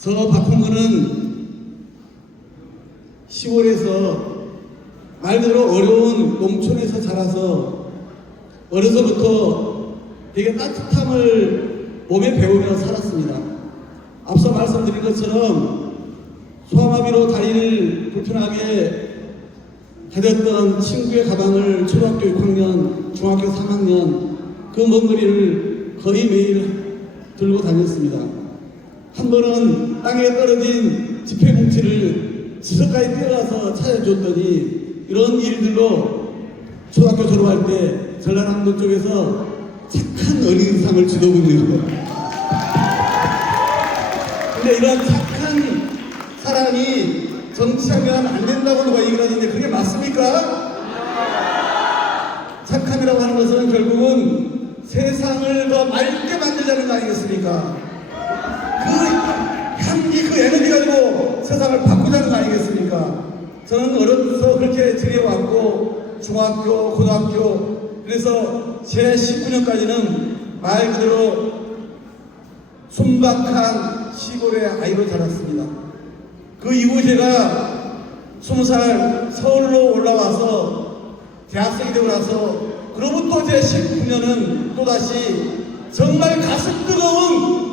저 박홍근은 10월에서 말 그대로 어려운 농촌에서 자라서 어려서부터 되게 따뜻함을 몸에 배우며 살았습니다. 앞서 말씀드린 것처럼 소아마비로 다리를 불편하게 다녔던 친구의 가방을 초등학교 6학년, 중학교 3학년 그 먼 거리를 거의 매일 들고 다녔습니다. 한 번은 땅에 떨어진 지폐 뭉치를 지석까지 뛰어가서 찾아줬더니 이런 일들로 초등학교 졸업할 때 전라남도 쪽에서 착한 어린이상을 주더군요. 근데 이런 착한 사람이 정치하면 안 된다고 누가 얘기를 하는데 그게 맞습니까? 착함이라고 하는 것은 결국은 세상을 더 맑게 만들자는 거 아니겠습니까? 그 향기, 그 에너지 가지고 세상을 바꾸자는 거 아니겠습니까? 저는 어려서 그렇게 지내왔고 중학교, 고등학교 그래서 제 19년까지는 말 그대로 순박한 시골의 아이로 자랐습니다. 그 이후 제가 20살 서울로 올라와서 대학생이 되고 나서 그로부터 제 19년은 또다시 정말 가슴 뜨거운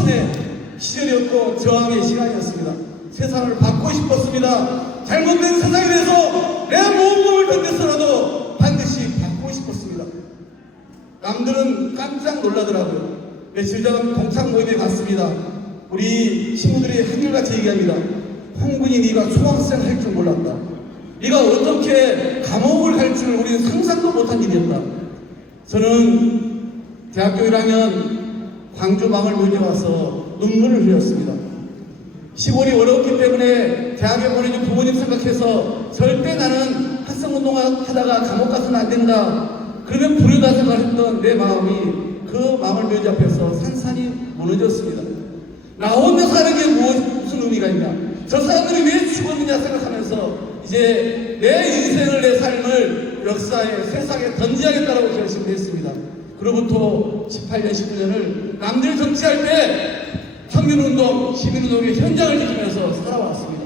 청춘의 시절이었고 저항의 시간이었습니다. 세상을 바꾸고 싶었습니다. 잘못된 세상에 대해서 내 몸을 던져서라도 반드시 바꾸고 싶었습니다. 남들은 깜짝 놀라더라고요. 며칠 전 동창 모임에 갔습니다. 우리 친구들이 한결같이 얘기합니다. 홍군이 네가 초학생 할 줄 몰랐다. 네가 어떻게 감옥을 갈 줄 우리는 상상도 못한 일이었다. 저는 대학교 1학년 광주망을 문제 와서 눈물을 흘렸습니다. 시골이 어렵기 때문에 대학에 보내준 부모님 생각해서 절대 나는 학생운동 하다가 감옥 가서는 안 된다. 그러면 불효다 생각했던 내 마음이 그 마음을 묘지 앞에서 산산이 무너졌습니다. 나 혼자 사는 게 무슨 의미가 있냐? 저 사람들이 왜 죽었느냐 생각하면서 이제 내 인생을 내 삶을 역사에 세상에 던지하겠다라고 결심했습니다. 그로부터 18년, 19년을 남들 정치할 때 혁명운동, 시민운동의 현장을 지키면서 살아왔습니다.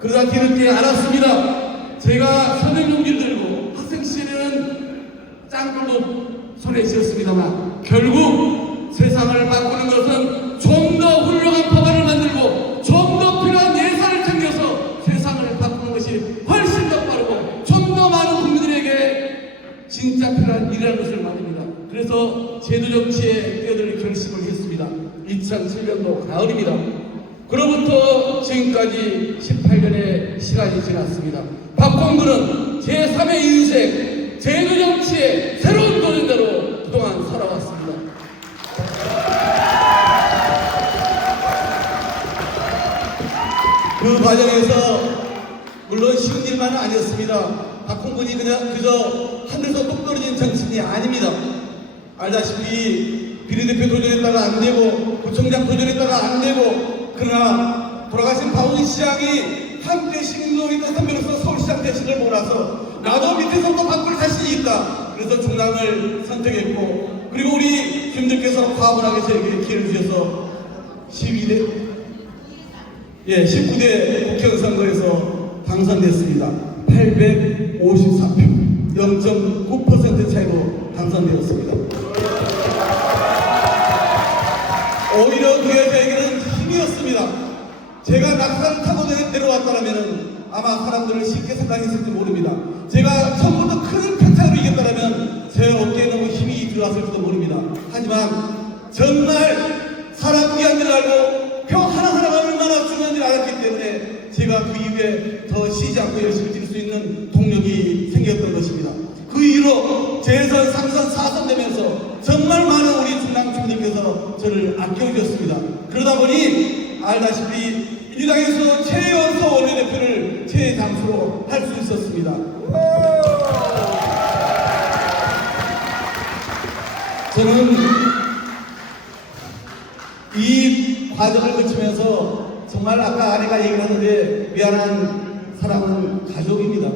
그러다 뒤늦게 알았습니다. 제가 선행용기를 들고 학생 시절에는 짱돌도 손에 쥐었습니다만 결국 세상을 바꾸는 것은 좀 더 훌륭한 법안을 만들고 좀 더 필요한 예산을 챙겨서 세상을 바꾸는 것이 훨씬 더 빠르고 좀 더 많은 국민들에게 진짜 필요한 일이라는 것을. 그래서 제도 정치에 뛰어들 결심을 했습니다. 2007년도 가을입니다. 그로부터 지금까지 18년의 시간이 지났습니다. 박홍근은 제3의 인생, 제도 정치의 새로운 도전자로 그동안 살아왔습니다. 그 과정에서 물론 쉬운 일만은 아니었습니다. 박홍근이 그냥 그저 하늘에서 똑 떨어진 정치인이 아닙니다. 알다시피 비례대표 도전했다가 안 되고 구청장 도전했다가 안 되고 그러나 돌아가신 박홍근 시장이 시민노동에 있던 선배로서 서울시장 대신을 몰아서 나도 밑에서부터 바꿀 자신이 있다. 그래서 중당을 선택했고 그리고 우리 김들께서 과분하게 저에게 기회를 주셔서 12대 예, 19대 국회의원 선거에서 당선됐습니다. 854표, 0.9% 차이로 당선되었습니다. 오히려 그게 저에게는 힘이었습니다. 제가 낙산을 타고 내려왔다면 아마 사람들을 쉽게 생각했을지 모릅니다. 제가 처음부터 큰 편차로 이겼다면 제 어깨에 너무 힘이 들어왔을지도 모릅니다. 하지만 정말 사람 귀한 줄 알고 표 하나하나가 얼마나 중요한 줄 알았기 때문에 제가 그 이후에 더 쉬지 않고 열심히 뛸 수 있는 동력이 정말 많은 우리 중남 주민들께서 저를 아껴주셨습니다. 그러다 보니 알다시피 민주당에서 최연소 원내대표를 최장수로 할 수 있었습니다. 저는 이 과정을 거치면서 정말 아까 아내가 얘기를 하는데 미안한 사람은 가족입니다.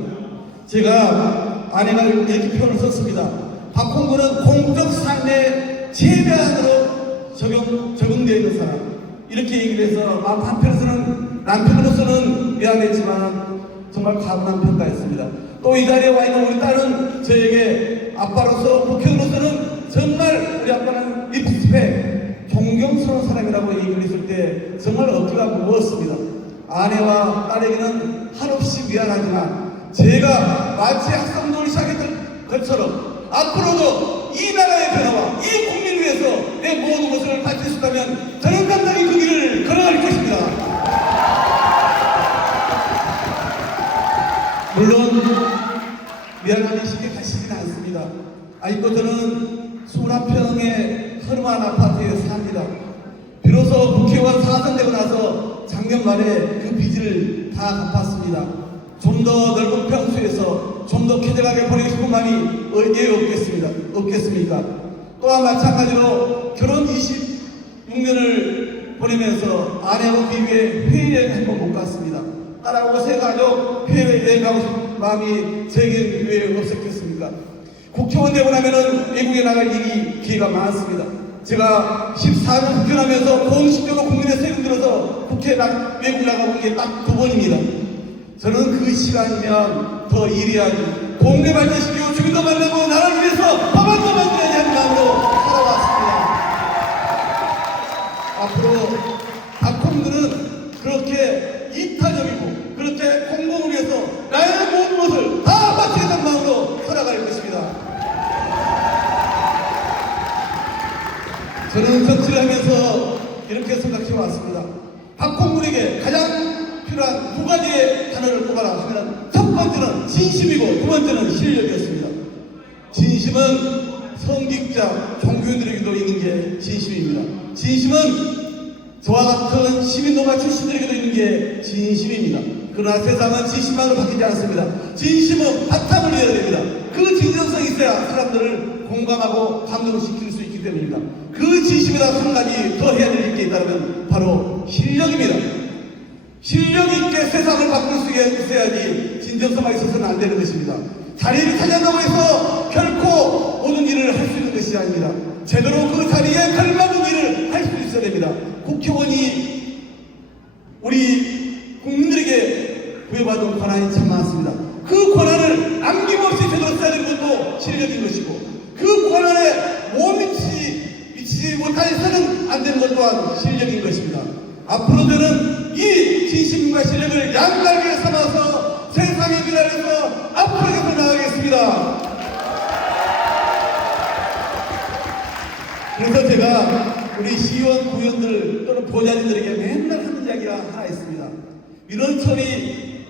제가 아내가 이렇게 표현을 썼습니다. 박홍구는 공적 삶의 최대한으로 적용, 적응되어 있는 사람. 이렇게 얘기를 해서 마음 한편에서는 남편으로서는 미안했지만 정말 가분한 평가였습니다. 또 이 자리에 와 있는 우리 딸은 저에게 아빠로서 국회의원으로서는 정말 우리 아빠는 립스펙 존경스러운 사람이라고 얘기를 했을 때 정말 어깨가 무거웠습니다. 아내와 딸에게는 한없이 미안하지만 제가 마치 학생들을 시작했던 것처럼 앞으로도 이 나라의 변화와 이 국민을 위해서 내 모든 것을 바칠 수 있다면 저는 당당히 그 길을 어디에 없겠습니다. 없겠습니까? 또한 마찬가지로 결혼 26년을 보내면서 아내하고 비교해 해외여행 한번 못 갔습니다. 딸하고 세 가족 해외여행 가고 싶은 마음이 제게 왜 없었겠습니까? 국회의원 되고 나면은 외국에 나갈 일이 기회가 많습니다. 제가 14년 국회하면서 공식적으로 국민의 세금 들어서 국회 나, 외국 나가본 게 딱 두 번입니다. 저는 그 시간이면 더 일해야지 공개 발전시키고 주민도 만나고 나라를 위해서 법안도 만들어야지 하는 마음으로 살아왔습니다. 앞으로 박홍들은 그렇게 이타적이고 그렇게 공공을 위해서 나의 모든 것을 다 바치겠다는 마음으로 살아갈 것입니다. 저는 정치를 하면서 이렇게 생각해 왔습니다. 박홍근에게 가장 필요한 두 가지의 단어를 꼽아라 하면 첫 번째는 진심이고 두 번째는 실력이었습니다. 진심은 성직자 종교인들에게도 있는 게 진심입니다. 진심은 저와 같은 시민노가 출신들에게도 있는 게 진심입니다. 그러나 세상은 진심만으로 바뀌지 않습니다. 진심은 바탕을 이어야 됩니다. 그 진정성이 있어야 사람들을 공감하고 감동을 시킬 수 있기 때문입니다. 그 진심에다 한 가지 더 해야 될 게 있다면 바로 실력입니다. 실력 있게 세상을 바꿀 수 있어야지 진정성가 있어서는 안 되는 것입니다. 자리를 차지한다고 해서 결코 모든 일을 할 수 있는 것이 아닙니다. 제대로 그 자리에 걸맞은 일을 할 수 있어야 됩니다. 국회의원이 우리 국민들에게 부여받은 권한이 참 많습니다. 그 권한을 남김없이 제대로 써야 되는 것도 실력인 것이고 그 권한에 못 미치지, 미치지 못해서는 안 되는 것 또한 실력인 것입니다. 앞으로 저는 이 진심과 실력을 양날개 삼아서 세상의 미래에서 앞으로 계속 나가겠습니다. 그래서 제가 우리 시의원, 구의원들 또는 보좌진들에게 맨날 하는 이야기가 하나 있습니다. 민원철이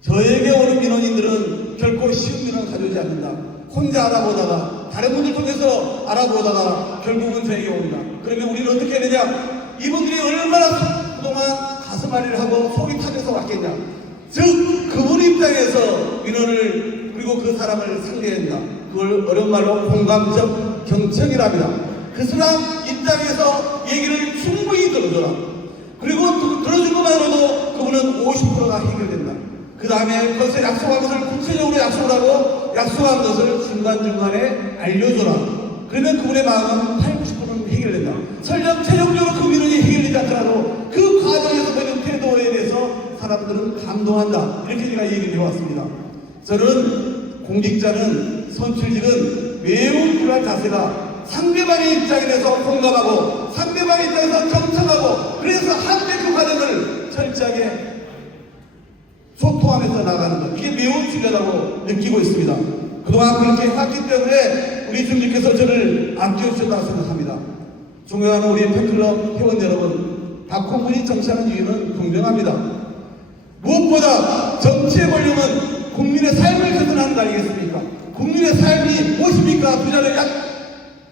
저에게 오는 민원인들은 결코 쉬운 민원 가져오지 않는다. 혼자 알아보다가 다른 분들 통해서 알아보다가 결국은 저에게 옵니다. 그러면 우리는 어떻게 해야 되냐? 이분들이 얼마나 그동안 가슴앓이를 하고 속이 타져서 왔겠냐? 즉 그분 입장에서 민원을 그리고 그 사람을 상대해야 된다. 그걸 어려운 말로 공감적 경청이랍니다. 그 사람 입장에서 얘기를 충분히 들어줘라. 그리고 그- 들어준 것만으로도 그분은 50%가 해결된다. 그 다음에 그것을 약속한 것을 구체적으로 약속을 하고 약속한 것을 중간중간에 알려줘라. 그러면 그분의 마음은 8, 90%는 해결된다. 설령 최종적으로 그 민원이 해결되지 않더라도 사람들은 감동한다. 이렇게 제가 얘기를 해왔습니다. 저는 공직자는 선출직은 매우 필요한 자세가 상대방의 입장에 대해서 공감하고 상대방의 입장에서 경청하고 그래서 함께 그 과정을 철저하게 소통하면서 나가는 것 이게 매우 중요하다고 느끼고 있습니다. 그동안 그렇게 해왔기 때문에 우리 주님께서 저를 아껴주셨다고 생각합니다. 존경하는 우리 팬클럽 회원 여러분 박홍근이 정치하는 이유는 분명합니다. 무엇보다 정치의 권력은 국민의 삶을 개선하는 거 아니겠습니까? 국민의 삶이 무엇입니까? 두 자를 약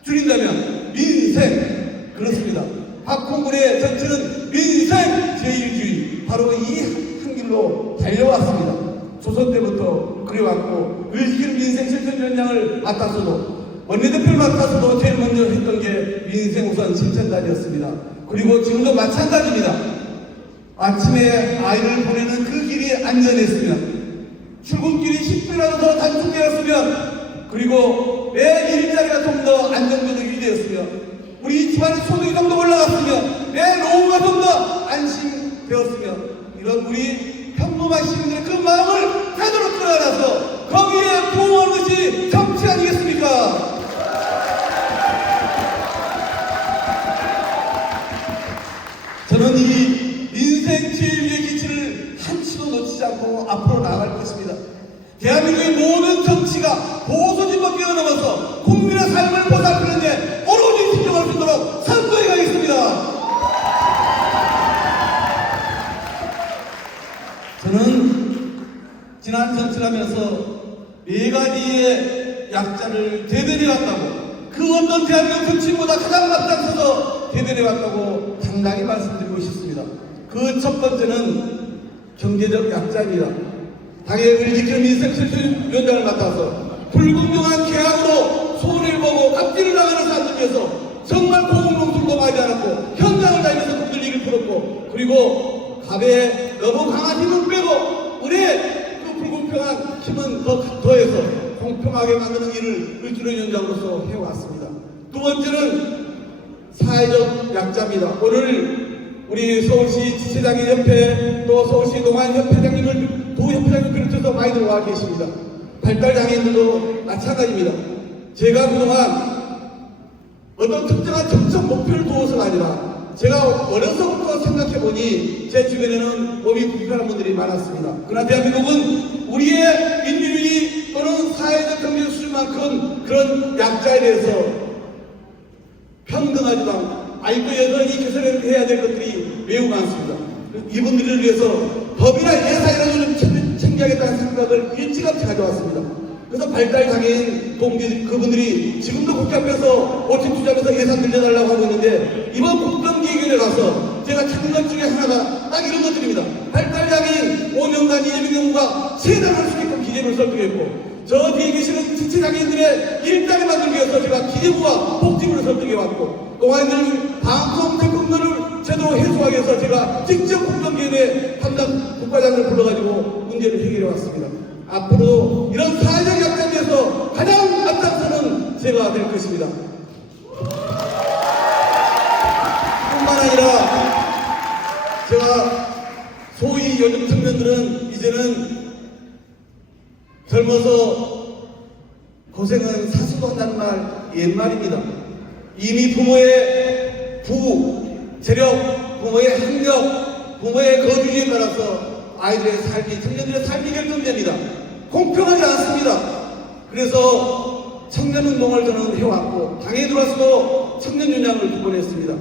줄인다면 민생 그렇습니다. 박홍근의 정치는 민생 제1주의 바로 이 한 길로 달려왔습니다. 조선 때부터 그래왔고 의식의 민생 실천 전략을 맡았어도 원내대표를 맡았어도 제일 먼저 했던 게 민생 우선 실천단이었습니다. 그리고 지금도 마찬가지입니다. 아침에 아이를 보내는 그 길이 안전했으면 출근길이 10분이라도 더 단축되었으면 그리고 내 일자리가 좀 더 안정적으로 유지되었으면 우리 집안의 소득이 좀 더 올라갔으면 내 노후가 좀 더 안심되었으면 이런 우리 평범한 시민들의 그 마음을 되도록 끌어안아서 거기에 부응하는 것이 정치 아니겠습니까? 저는 이 민생 제일의 기치를 한치도 놓치지 않고 앞으로 나아갈 것입니다. 대한민국의 모든 정치가 보수진만 뛰어넘어서 국민의 삶을 보살피는데 오로지 집중할 수 있도록 선거에 가겠습니다. 저는 지난 정치를 하면서 네 가지의 약자를 대변해 왔다고 그 어떤 대한민국 정치인보다 가장 앞장서서 대변해 왔다고 당당히 말씀드리고 싶습니다. 그 첫 번째는 경제적 약자입니다. 당연히 지금 민생실천위원장을 맡아서 불공정한 계약으로 손해를 보고 갑질을 당하는 사람들 위해서 정말 공공농술도 하지 않았고 현장을 다니면서 그들 일을 풀었고 그리고 갑에 너무 강한 힘은 빼고 을의 그 불공평한 힘은 더 더해서 공평하게 만드는 일을 을주로 위원장으로서 해왔습니다. 두 번째는 사회적 약자입니다. 오늘 우리 서울시 지체장애 협회 또 서울시 농안협회장님을 두 협회장님 비롯해서 많이들 와 계십니다. 발달 장애인들도 마찬가지입니다. 제가 그동안 어떤 특정한 정책 목표를 두어서가 아니라 제가 어려서부터 생각해 보니 제 주변에는 몸이 불편한 분들이 많았습니다. 그러나 대한민국은 우리의 민주주의 또는 사회적 경제 수준만큼 그런 약자에 대해서 평등하지도 않고 아직도 여전히 개선을 해야 될 것들이 매우 많습니다. 이분들을 위해서 법이나 예산이라도 좀 챙겨야겠다는 생각을 일찌감치 가져왔습니다. 그래서 발달 장애인 동지 그분들이 지금도 국회 앞에서 오팀 투자하면서 예산 늘려달라고 하고 있는데 이번 국정기획위원회 가서 제가 것 중에 하나가 딱 이런 것들입니다. 발달 장애인 5년간 이재명 정부가 세단할 수 있게끔 기재부를 설득했고 저 뒤에 계시는 지체 장애인들의 일당을 만들기 위해서 제가 기재부와 복지부를 설득해왔고 동아인들 방송 특권들을 제대로 해소하기 위해서 제가 직접 국정기획에 담당 국과장을 불러가지고 문제를 해결해왔습니다. 앞으로 이런 사회적 약자에 대해서 가장 앞장서는 제가 될 것입니다. 뿐만 아니라 제가 소위 요즘 청년들은 이제는 젊어서 고생은 사수도 한다는 말 옛말입니다. 이미 부모의 부, 재력, 부모의 학력, 부모의 거주지에 따라서 아이들의 삶이, 청년들의 삶이 결정됩니다. 공평하지 않습니다. 그래서 청년운동을 저는 해왔고, 당에 들어와서도 청년연장을 두 번 했습니다.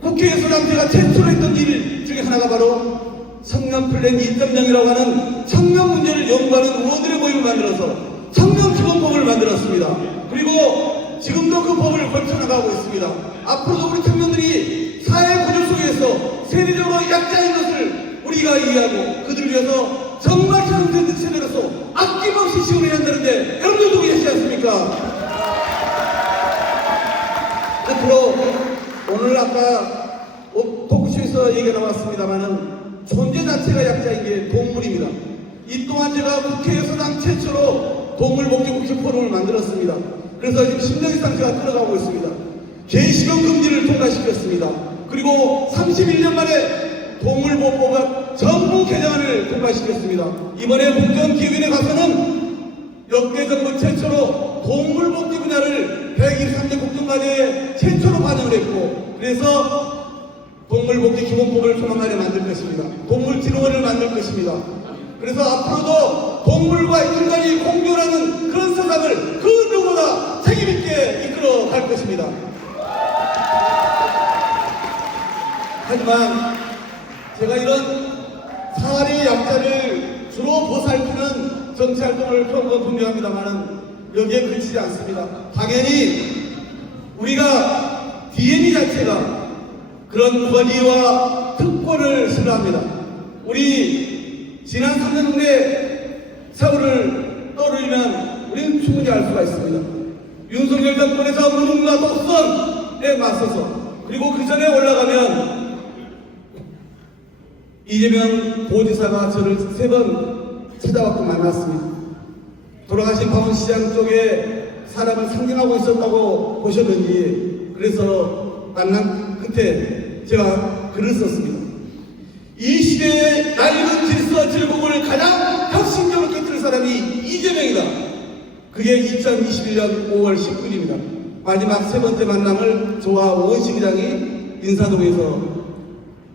국회에서랑 제가 최초로 했던 일 중에 하나가 바로 청년 플랜 2.0이라고 하는 청년 문제를 연구하는 의원들의 모임을 만들어서 청년 기본법을 만들었습니다. 그리고 지금도 그 법을 걸쳐나가고 있습니다. 앞으로도 우리 청년들이 사회 구조 속에서 세대적으로 약자인 것을 우리가 이해하고 그들을 위해서 정말 전세대 세대로서 아낌없이 지원해야 한다는데 여러분들도 계시지 않습니까? 앞으로 오늘 아까 어, 토크쇼에서 얘기가 나왔습니다만은 존재 자체가 약자인 게 동물입니다. 이 또한 제가 국회에서 당 최초로 동물 복지 국회 포럼을 만들었습니다. 그래서 지금 10년 이상 제가 끌어가고 있습니다. 개시경 금지를 통과시켰습니다. 그리고 31년 만에 동물보호법 전부 개정안을 통과시켰습니다. 이번에 국정기획위원회 가서는 역대 정부 최초로 동물복지 분야를 123년 국정과제에 최초로 반영을 했고 그래서 동물복지 기본법을 조만간에 만들 것입니다. 동물진흥원을 만들 것입니다. 그래서 앞으로도 동물과 인간이 공존하는 그런 세상을 그 누구보다 책임있게 이끌어 갈 것입니다. 하지만 제가 이런 사활의 약자를 주로 보살피는 정치활동을 펴온 건 분명합니다만은 여기에 그치지 않습니다. 당연히 우리가 DNA 자체가 그런 권위와 특권을 싫어합니다. 우리 지난 3년 후에 세월을 떠올리면 우리는 충분히 알 수가 있습니다. 윤석열 정권에서 무능과 독선에 맞서서 그리고 그 전에 올라가면 이재명 도지사가 저를 세 번 찾아왔고 만났습니다. 돌아가신 광원시장 쪽에 사람을 상징하고 있었다고 보셨는지 그래서 만난 끝에 제가 글을 썼습니다. 이 시대의 낡은 질서 제국을 가장 혁신적으로 깨뜨릴 사람이 이재명이다. 그게 2021년 5월 19일입니다. 마지막 세 번째 만남을 저와 원식 회장이 인사동에서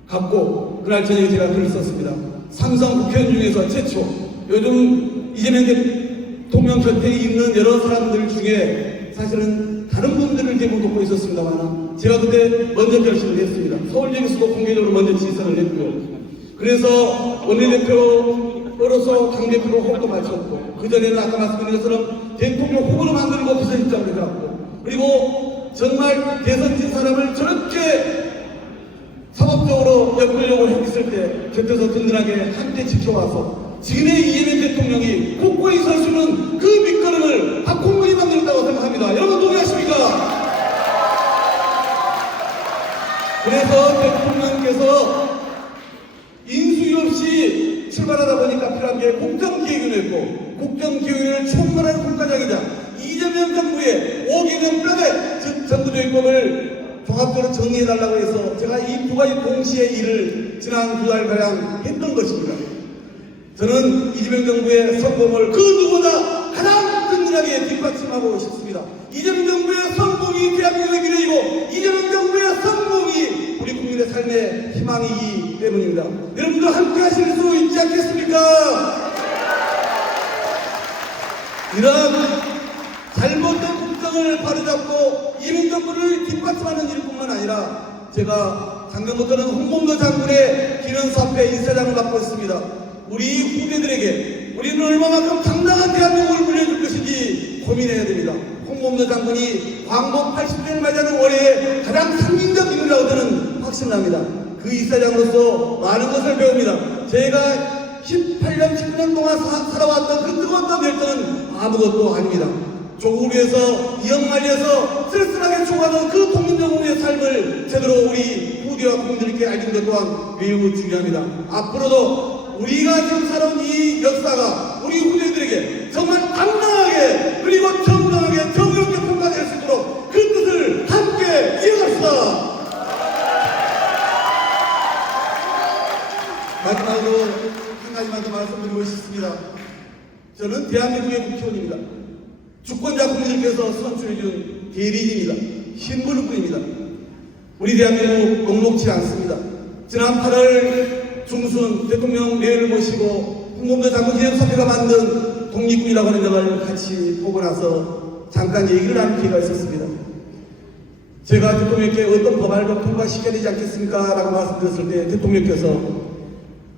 갖고 그날 저녁에 제가 글을 썼습니다. 삼성 국회의원 중에서 최초 요즘 이재명 대통령 곁에 있는 여러 사람들 중에 사실은 다른 분들을 대부분 돕고 있었습니다만 제가 그때 먼저 결심을 했습니다. 서울역에서도 공개적으로 먼저 지선을 했고요. 그래서 원내대표로서 당대표로 호흡도 마쳤고 그전에는 아까 말씀드린 것처럼 대통령 후보로 만들고 비서실장을 해갔고 그리고 정말 대선 진 사람을 저렇게 사법적으로 엮으려고 했을 때 곁에서 든든하게 함께 지켜와서 지금의 이재명 대통령이 국고에 설수 있는 그 밑거름을 박홍근이 만들었다고 생각합니다. 여러분 동의하십니까? 그래서 대통령께서 인수위 없이 출발하다 보니까 필요한 게 국정기획위원회였고 국정기획위원회를 총괄하는 국가장이자 이재명 정부의 5개년 뼈대 즉 정부조직법을 종합적으로 정리해달라고 해서 제가 이 두 가지 동시에 일을 지난 두 달가량 했던 것입니다. 저는 이재명 정부의 성공을 그 누구보다 가장 든든하게 뒷받침하고 싶습니다. 이재명 희망이기 때문입니다. 여러분들 함께 하실 수 있지 않겠습니까? 이런 잘못된 국정을 바로잡고 이민 정부를 뒷받침하는 일뿐만 아니라 제가 작년부터는 홍범도 장군의 기념사업회 인사장을 맡고 있습니다. 우리 후배들에게 우리는 얼마만큼 당당한 대한민국을 물려줄 것인지 고민해야 됩니다. 홍범도 장군이 광복 80주년을 맞이하는 올해의 가장 상징적 인물이라고 저는 확신합니다. 그 이사장으로서 많은 것을 배웁니다. 제가 18년, 19년 동안 사- 살아왔던 그 뜨거웠던 열정은 아무것도 아닙니다. 조국을 위해서 이역만리해서 쓸쓸하게 죽어가는 그 독립영웅의 삶을 제대로 우리 후대와 국민들께 알리는 것 또한 매우 중요합니다. 앞으로도 우리가 지금 살아온 이 역사가 우리 후대들에게 정말 당당하게 그리고 정당하게 정의롭게 평가될 수 있도록 그 뜻을 함께 이어갑시다. 마지막으로 한 가지만 더 싶습니다. 저는 대한민국의 국회의원입니다. 주권자 국민들께서 선출해준 대리인입니다. 신분뿐입니다. 우리 대한민국 녹록지 않습니다. 지난 8월 중순 대통령 내외를 모시고 홍범도 장군 기념사태가 만든 독립군이라고 하는 점을 같이 보고 나서 잠깐 얘기를 나눌 기회가 있었습니다. 제가 대통령께 어떤 법안을 좀 통과시켜야 되지 않겠습니까? 라고 말씀드렸을 때 대통령께서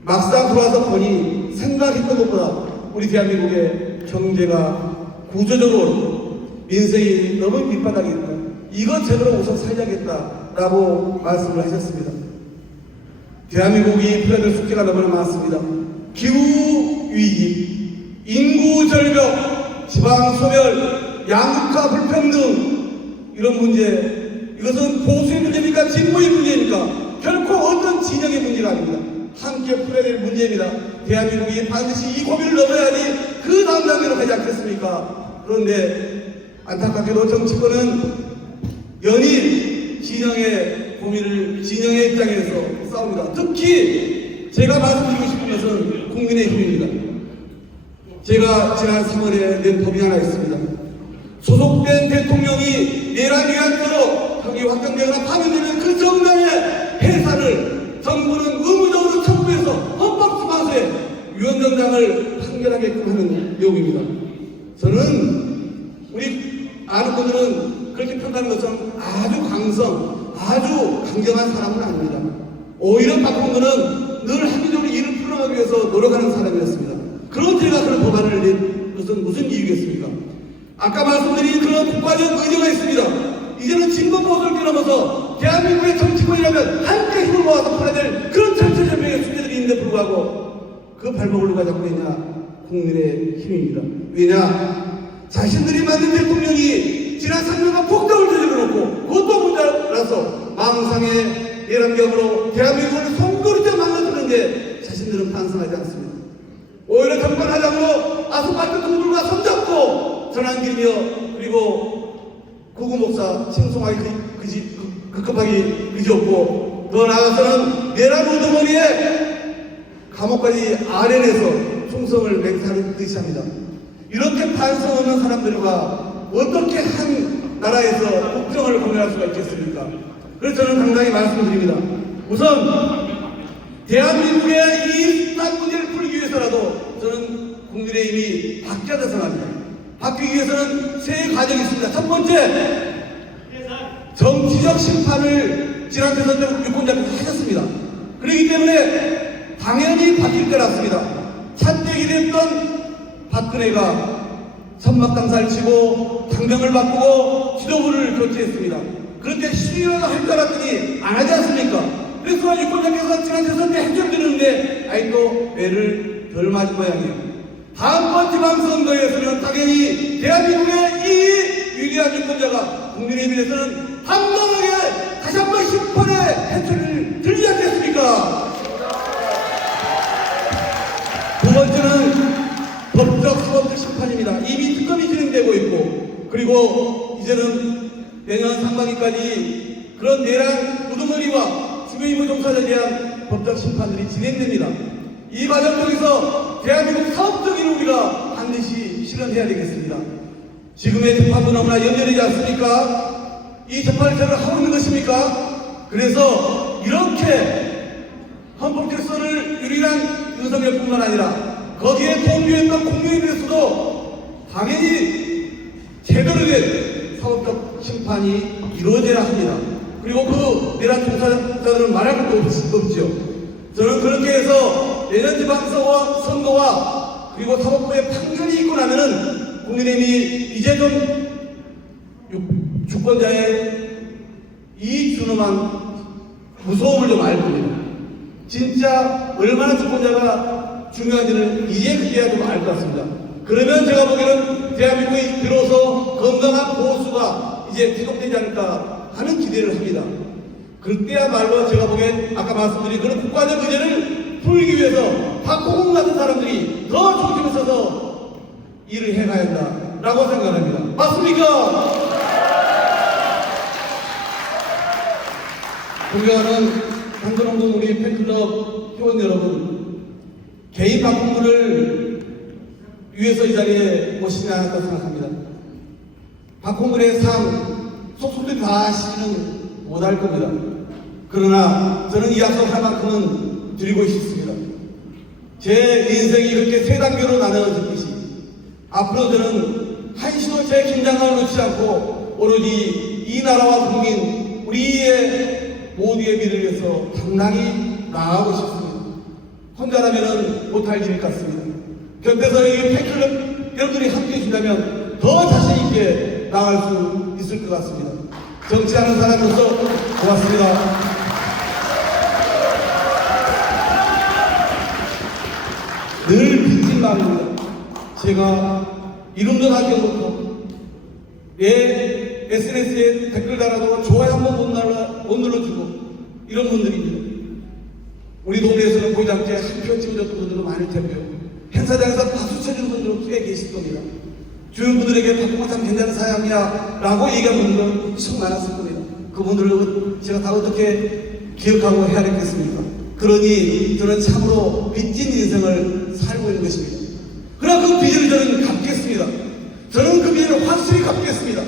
막상 들어와서 보니 생각했던 것보다 우리 대한민국의 경제가 구조적으로 민생이 너무 밑바닥에 있다. 이것 제대로 우선 살려야겠다라고 말씀을 하셨습니다. 대한민국이 풀어야 될 숙제가 너무나 많습니다. 기후 위기, 인구 절벽, 지방 소멸, 양극화 불평등 이런 문제 이것은 보수의 문제입니까? 진보의 문제입니까? 결코 어떤 진영의 문제가 아닙니다. 함께 풀어야 될 문제입니다. 대한민국이 반드시 이 고민을 넘어야지 그 다음 단계로 가지 않겠습니까? 그런데 안타깝게도 정치권은 연일 진영의 고민을 진영의 입장에서 싸웁니다. 특히 제가 말씀드리고 싶은 것은 국민의힘입니다. 제가 지난 3월에 낸 법이 하나 있습니다. 소속된 대통령이 내란 위안죄로 형이 확정되거나 파면되면 그 정당의 해산을 정부는 의무적으로 청구해서 위원장장을 판결하게끔 하는 내용입니다. 저는 우리 아는 분들은 그렇게 평가하는 것처럼 아주 강성, 아주 강경한 사람은 아닙니다. 오히려 박홍근은 늘 합리적으로 일을 풀어가기 위해서 노력하는 사람이었습니다. 그런 제가 그런 법안을 낸 것은 무슨 이유겠습니까? 아까 말씀드린 그런 국가적 의제가 있습니다. 이제는 진보 보수를 뛰어넘어서 대한민국의 정치권이라면 함께 힘을 모아서 풀어야 될 그런 전체적인 숙제들이 있는데 불구하고 그 발목을 누가 잡고 있냐? 국민의 힘입니다. 왜냐? 자신들이 만든 대통령이 지난 3년간 폭동을 저질러 놓고 그것도 문제라서 망상의 예람경으로 대한민국을 송두리째 만들어주는데 자신들은 반성하지 않습니다. 오히려 정권하장으로 아스팔트 동굴과 손잡고 전환길이며 그리고 구구 목사 칭송하기 그- 그지 그- 급급하게 그지없고 더 나아가서는 내란 우두머리에 감옥까지 아련해서 충성을 맹세하는 뜻이 합니다. 이렇게 반성 없는 사람들과 어떻게 한 나라에서 국정을 공유할 수가 있겠습니까? 그래서 저는 당당히 말씀드립니다. 우선 대한민국의 이딴 문제를 풀기 위해서라도 저는 국민의힘이 바뀌어야 생각합니다. 바뀌기 위해서는 세 과정이 있습니다. 첫 번째, 정치적 심판을 지난 대선 때 유권자께서 하셨습니다. 그렇기 때문에 당연히 바뀔 거랐습니다. 찬택이 됐던 박근혜가 선막당사를 치고 당명을 바꾸고 지도부를 교체했습니다. 그런데 시위를 할 거랐더니 안 하지 않습니까? 그래서 유권자께서 지난 대선 때 해결되는데 아직도 애를 덜 맞은 모양이에요. 다음번 지방선거에서는 당연히 대한민국의 이 위대한 유권자가 국민의힘에서는 당당하게 다시 한번 심판의 해초를 들지 않겠습니까? 심판입니다. 이미 특검이 진행되고 있고 그리고 이제는 내년 상반기까지 그런 내란 우두머리와 주변인물 종사자에 대한 법적 심판들이 진행됩니다. 이 과정 속에서 대한민국 사업적인 우리가 반드시 실현해야 되겠습니다. 지금의 재판부 너무나 연연하지 않습니까? 이 재판을 제대로 하고 있는 것입니까? 그래서 이렇게 헌법질서를 유린한 윤석열뿐만 아니라 거기에 동조했던 국민들에서도 당연히 제대로 된 사법적 심판이 이루어져야 합니다. 그리고 그 내란 종사자들은 말할 것도 없- 없죠. 저는 그렇게 해서 내년 지방선거와 선거와 그리고 사법부의 판결이 있고 나면은 국민의힘이 이제 좀 유- 주권자의 이 준엄한 무서움을 좀알 겁니다. 진짜 얼마나 주권자가 중요한지는 이제 그제야 좀 알 것 같습니다. 그러면 제가 보기에는 대한민국이 비로소 건강한 보수가 이제 지속되지 않을까 하는 기대를 합니다. 그때야말로 제가 보기엔 아까 말씀드린 그런 국가적 문제를 풀기 위해서 박홍근 같은 사람들이 더 중심에 서서 일을 해가야 한다라고 생각합니다. 맞습니까? 존경하는 강근홍군 우리 팬클럽 회원 여러분, 개인 박홍근을 위해서 이 자리에 모시지 않았다 생각합니다. 박홍근의 삶, 속속들이 다 아시지는 못할 겁니다. 그러나 저는 이 약속 할 만큼은 드리고 싶습니다. 제 인생이 이렇게 세 단계로 나눠졌듯이 앞으로 저는 한시도 제 긴장감을 놓지 않고 오로지 이 나라와 국민 우리의 모두의 미래를 위해서 당당히 나아가고 싶습니다. 혼자라면 못할 일 같습니다. 이 팬클럽 여러분들이 함께 해준다면 더 자신 있게 나아갈 수 있을 것 같습니다. 정치하는 사람으로서 고맙습니다. 늘 빚진 마음입니다. 제가 이름도 하지 못하고 내 SNS에 댓글 달아도 좋아요 한 번 못 눌러, 못 눌러주고 이런 분들입니다. 우리 동네에서는 보이지 않게 한 표 찍어줬던 분들도 많을 테고요. 행사장에서 박수 쳐주는 분들도 꽤 계실 겁니다. 주변 분들에게 바꾸고 참 괜찮은 사람이야 라고 얘기한 분들도 엄청 많았을 겁니다. 그분들을 제가 다 어떻게 기억하고 해야 되겠습니까? 그러니 저는 참으로 빚진 인생을 살고 있는 것입니다. 그러나 그 빚을 저는 갚겠습니다. 저는 그 빚을 확실히 갚겠습니다.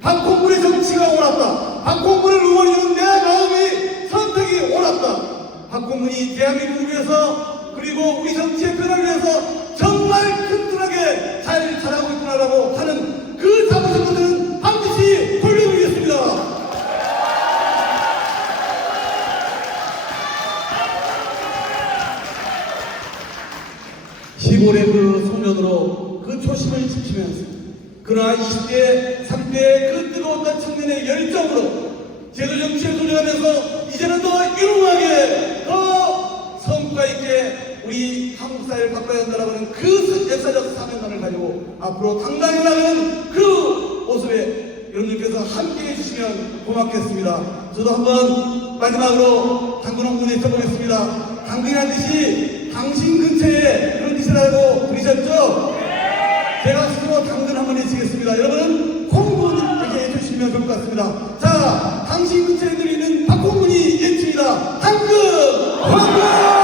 박홍근의 정치가 옳았다. 박홍근을 응원해주는 내 마음이 선택이 옳았다. 박홍근이 대한민국을 위해서 그리고 우리 정치의 변화를 위해서 정말 튼튼하게 잘 잘하고 있구나라고 하는 그 자부심들은 반드시 돌려드리겠습니다. 시골의 그 소년으로 그 초심을 지키면서 그러나 20대, 30대의 그 뜨거웠던 청년의 열정으로 제도 정치에 도전하면서 이제는 더 유능하게 더 성과 있게 우리 한국 사회를 바꿔야 한다라고 하는 그 역사적 사명감을 가지고 앞으로 당당히 나가는 그 모습에 여러분들께서 함께 해주시면 고맙겠습니다. 저도 한번 마지막으로 당근홍 군에 써보겠습니다. 당근이 한 듯이 당신 근처에 그런 짓을 하고 그러셨죠? 제가 스스로 당근 한번 해주시겠습니다. 여러분은 콩군 이렇게 해주시면 좋을 것 같습니다. 자, 당신 근처에 들리는 예치입니다. 하겠습니다. 당근!